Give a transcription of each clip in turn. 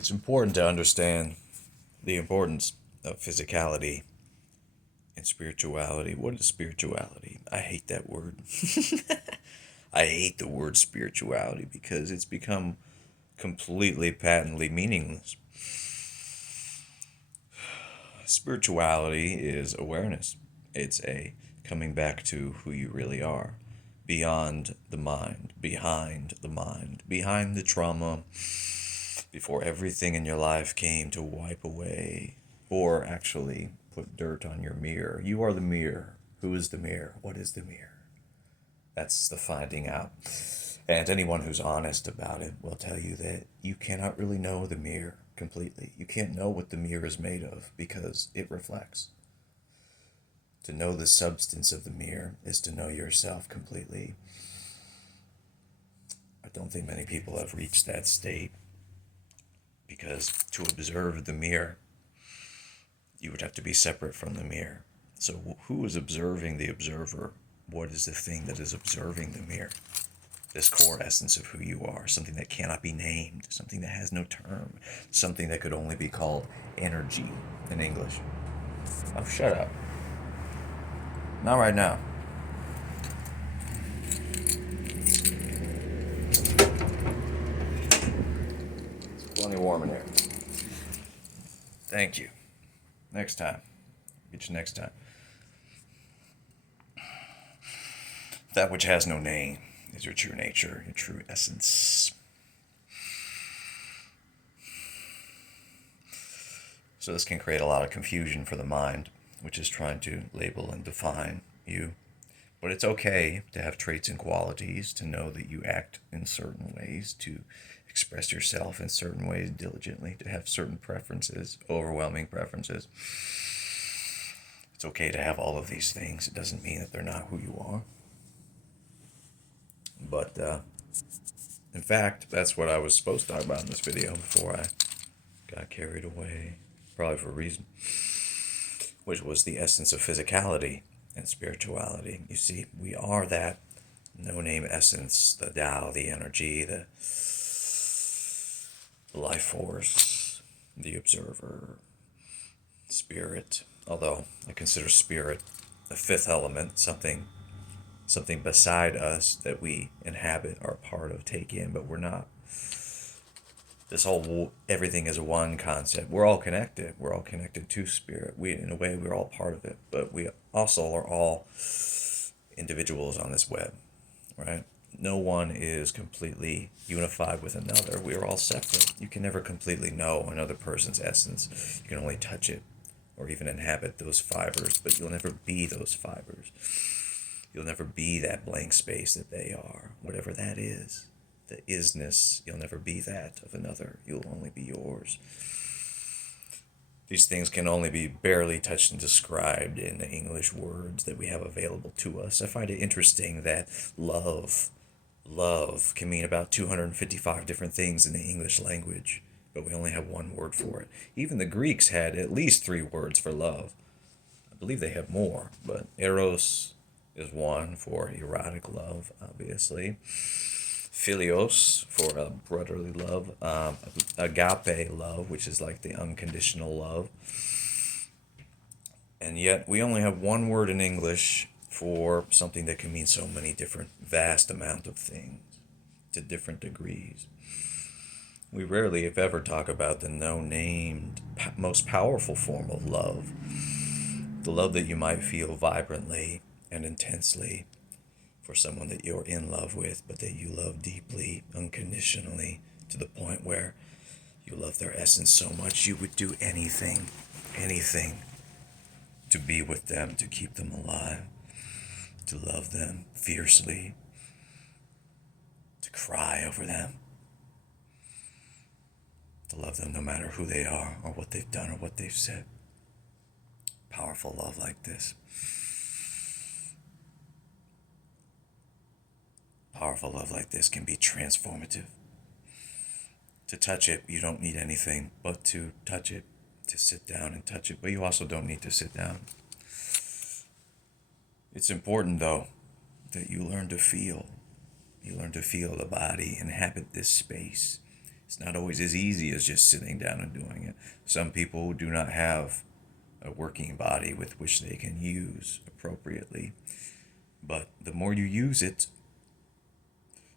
It's important to understand the importance of physicality and spirituality. What is spirituality? I hate that word. I hate the word spirituality because it's become completely patently meaningless. Spirituality is awareness. It's a coming back to who you really are, beyond the mind, behind the mind, behind the trauma, before everything in your life came to wipe away or actually put dirt on your mirror. You are the mirror. Who is the mirror? What is the mirror? That's the finding out. And anyone who's honest about it will tell you that you cannot really know the mirror completely. You can't know what the mirror is made of because it reflects. To know the substance of the mirror is to know yourself completely. I don't think many people have reached that state because to observe the mirror, you would have to be separate from the mirror. So who is observing the observer? What is the thing that is observing the mirror? This core essence of who you are, something that cannot be named, something that has no term, something that could only be called energy in English. Oh, shut up. Not right now. It's plenty warm in here. Thank you. Next time. Get you next time. That which has no name is your true nature, your true essence. So this can create a lot of confusion for the mind, which is trying to label and define you. But it's okay to have traits and qualities, to know that you act in certain ways, to express yourself in certain ways diligently, to have certain preferences, overwhelming preferences. It's okay to have all of these things. It doesn't mean that they're not who you are. But, in fact, that's what I was supposed to talk about in this video before I got carried away, probably for a reason, which was the essence of physicality and spirituality. You see, we are that no-name essence, the Tao, the energy, the life force, the observer, spirit. Although I consider spirit the fifth element, something beside us that we inhabit, are part of, take in, but we're not. This whole everything is one concept. We're all connected. We're all connected to spirit. In a way, we're all part of it, but we also are all individuals on this web, right? No one is completely unified with another. We are all separate. You can never completely know another person's essence. You can only touch it or even inhabit those fibers, but you'll never be those fibers. You'll never be that blank space that they are, whatever that is. The isness, you'll never be that of another. You'll only be yours. These things can only be barely touched and described in the English words that we have available to us. I find it interesting that love can mean about 255 different things in the English language, but we only have one word for it. Even the Greeks had at least 3 words for love. I believe they have more, but eros is one for erotic love, obviously. Philios for brotherly love. Agape love, which is like the unconditional love. And yet we only have one word in English for something that can mean so many different, vast amount of things to different degrees. We rarely, if ever, talk about the no-named, most powerful form of love. The love that you might feel vibrantly and intensely for someone that you're in love with, but that you love deeply, unconditionally, to the point where you love their essence so much you would do anything to be with them, to keep them alive, to love them fiercely, to cry over them, to love them no matter who they are or what they've done or what they've said. Powerful love like this. Powerful love like this can be transformative. To touch it, you don't need anything but to touch it, to sit down and touch it, but you also don't need to sit down. It's important, though, that you learn to feel. You learn to feel the body inhabit this space. It's not always as easy as just sitting down and doing it. Some people do not have a working body with which they can use appropriately. But the more you use it,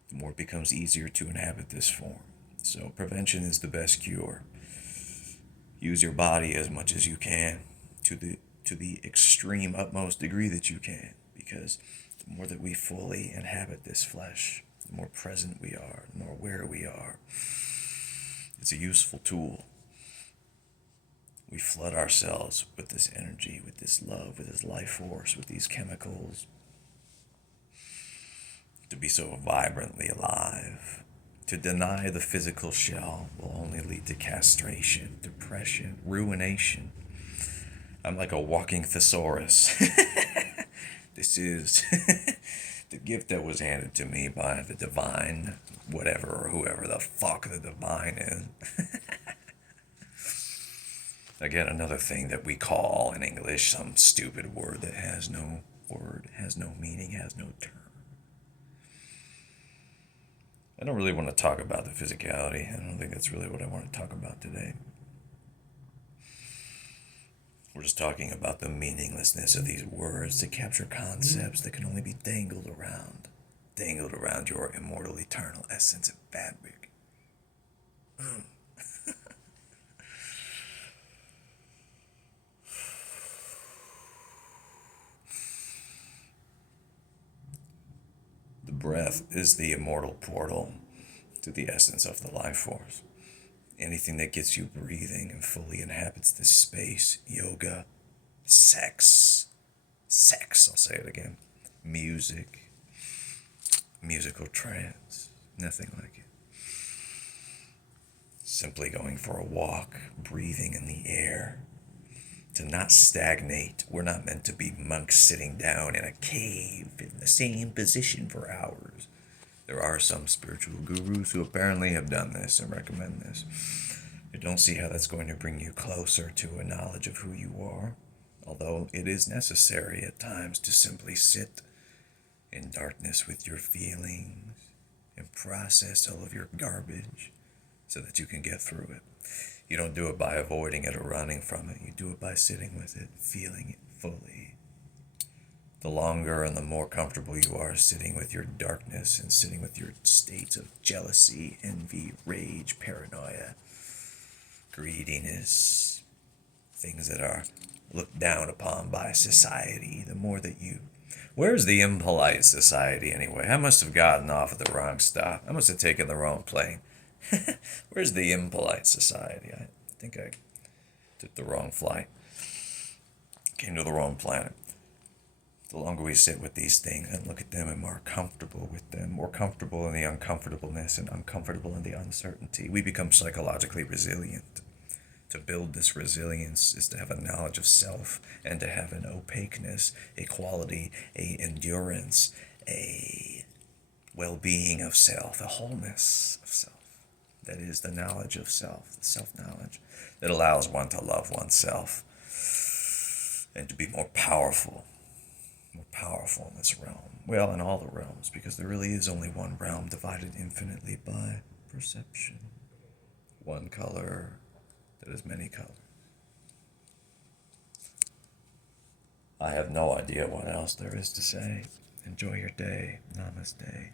the more it becomes easier to inhabit this form. So prevention is the best cure. Use your body as much as you can to the extreme utmost degree that you can, because the more that we fully inhabit this flesh, the more present we are, the more aware we are. It's a useful tool. We flood ourselves with this energy, with this love, with this life force, with these chemicals, to be so vibrantly alive. To deny the physical shell will only lead to castration, depression, ruination. I'm like a walking thesaurus. This is the gift that was handed to me by the divine, whatever or whoever the fuck the divine is. Again, another thing that we call in English some stupid word that has no word, has no meaning, has no term. I don't really want to talk about the physicality. I don't think that's really what I want to talk about today. We're just talking about the meaninglessness of these words to capture concepts that can only be dangled around your immortal, eternal essence of fabric. The breath is the immortal portal to the essence of the life force. Anything that gets you breathing and fully inhabits this space, yoga, sex, I'll say it again, music, musical trance, nothing like it. Simply going for a walk, breathing in the air, to not stagnate. We're not meant to be monks sitting down in a cave in the same position for hours. There are some spiritual gurus who apparently have done this and recommend this. I don't see how that's going to bring you closer to a knowledge of who you are, although it is necessary at times to simply sit in darkness with your feelings and process all of your garbage so that you can get through it. You don't do it by avoiding it or running from it. You do it by sitting with it, feeling it fully. The longer and the more comfortable you are sitting with your darkness and sitting with your states of jealousy, envy, rage, paranoia, greediness, things that are looked down upon by society, the more that you... Where's the impolite society anyway? I must have gotten off at the wrong stop. I must have taken the wrong plane. Where's the impolite society? I think I took the wrong flight. Came to the wrong planet. The longer we sit with these things and look at them and more comfortable with them, more comfortable in the uncomfortableness and uncomfortable in the uncertainty, we become psychologically resilient. To build this resilience is to have a knowledge of self and to have an opaqueness, a quality, a endurance, a well-being of self, a wholeness of self. That is the knowledge of self, the self-knowledge that allows one to love oneself and to be more powerful in this realm. Well, in all the realms, because there really is only one realm divided infinitely by perception. One color that is many colors. I have no idea what else there is to say. Enjoy your day. Namaste.